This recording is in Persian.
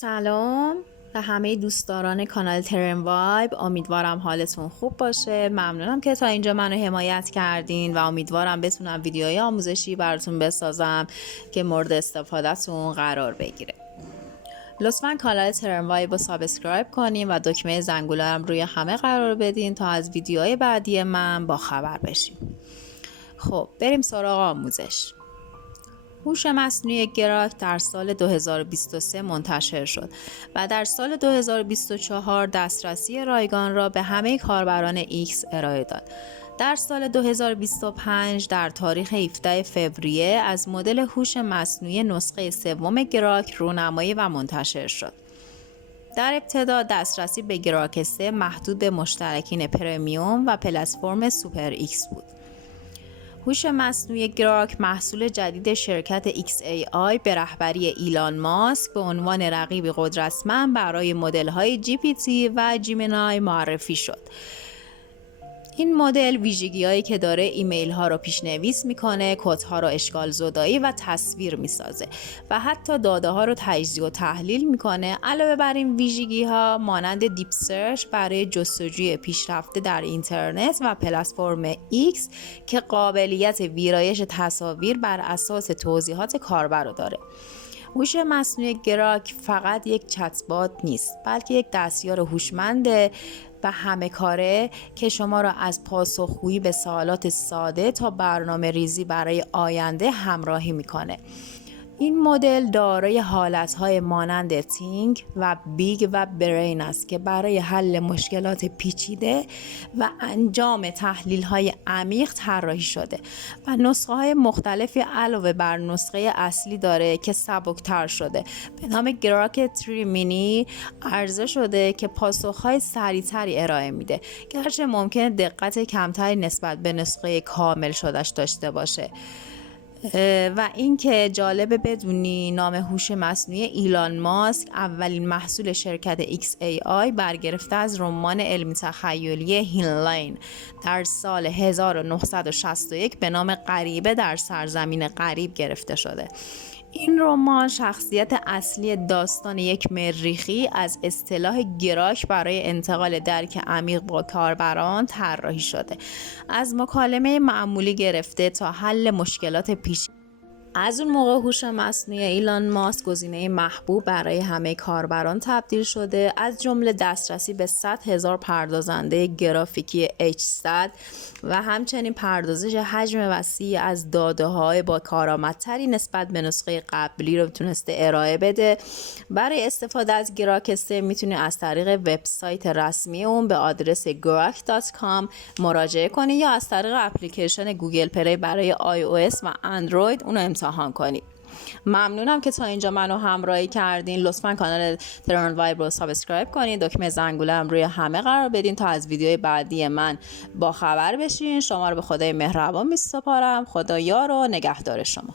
سلام و همه دوستداران کانال ترن وایب، امیدوارم حالتون خوب باشه. ممنونم که تا اینجا منو حمایت کردین و امیدوارم بتونم ویدیوهای آموزشی براتون بسازم که مورد استفادهتون قرار بگیره. لطفا کانال ترن وایب رو سابسکرایب کنین و دکمه زنگوله هم روی همه قرار بدین تا از ویدیوهای بعدی من با خبر بشین. خب بریم سراغ آموزش. هوش مصنوعی گراک در سال 2023 منتشر شد و در سال 2024 دسترسی رایگان را به همه کاربران X ارائه داد. در سال 2025 در تاریخ 17 فوریه از مدل هوش مصنوعی نسخه سوم گراک رونمایی و منتشر شد. در ابتدا دسترسی به گراک 3 محدود به مشترکین پرمیوم و پلتفرم سوپر ایکس بود. هوش مصنوعی گراک محصول جدید شرکت XAI به رهبری ایلان ماسک به عنوان رقیب قدرتمند برای مدل‌های GPT و جیمینای معرفی شد. این مدل ویژگی‌هایی که داره ایمیل ها رو پیش‌نویس میکنه، کدها رو اشکال زدایی و تصویر میسازه و حتی داده ها رو تجزیه و تحلیل میکنه. علاوه بر این ویژگی ها مانند دیپ سرچ برای جستجوی پیشرفته در اینترنت و پلتفرم X که قابلیت ویرایش تصاویر بر اساس توضیحات کاربر رو داره. هوش مصنوعی گراک فقط یک چت‌بات نیست، بلکه یک دستیار هوشمند و همه کاره که شما را از پاسخگویی به سوالات ساده تا برنامه ریزی برای آینده همراهی میکنه. این مدل دارای حالتهای مانند تینک و بیگ و برین است که برای حل مشکلات پیچیده و انجام تحلیل‌های عمیق طراحی شده و نسخه‌های مختلفی علاوه بر نسخه اصلی داره که سبک‌تر شده به نام گراک 3 مینی عرضه شده که پاسخ‌های سریع‌تری ارائه میده، گرچه ممکنه دقت کمتری نسبت به نسخه کامل شدهش داشته باشه. و اینکه جالبه بدونی نام هوش مصنوعی ایلان ماسک اولین محصول شرکت XAI برگرفته از رمان علمی تخیلی هینلاین در سال 1961 به نام غریبه در سرزمین غریب گرفته شده. این رمان شخصیت اصلی داستان یک مریخی از اصطلاح گراک برای انتقال درک عمیق با کاربران طراحی شده، از مکالمه معمولی گرفته تا حل مشکلات پیچیده. از اون موقع هوش مصنوعی ایلان ماسک گزینه محبوب برای همه کاربران تبدیل شده، از جمله دسترسی به 100,000 پردازنده گرافیکی H100 و همچنین پردازش حجم وسیعی از داده‌های با کارآمدتری نسبت به نسخه قبلی رو تونسته ارائه بده. برای استفاده از گراک 3 میتونی از طریق وبسایت رسمی اون به آدرس grok.com مراجعه کنی یا از طریق اپلیکیشن گوگل پلی برای iOS و اندروید اون امتحان کنید. ممنونم که تا اینجا منو همراهی کردین. لطفا کانال ترن وایب رو سابسکرایب کنید، دکمه زنگوله هم روی همه قرار بدین تا از ویدیوهای بعدی من با خبر بشین. شما رو به خدای مهربان میسپارم. خدا یار و نگهدار شما.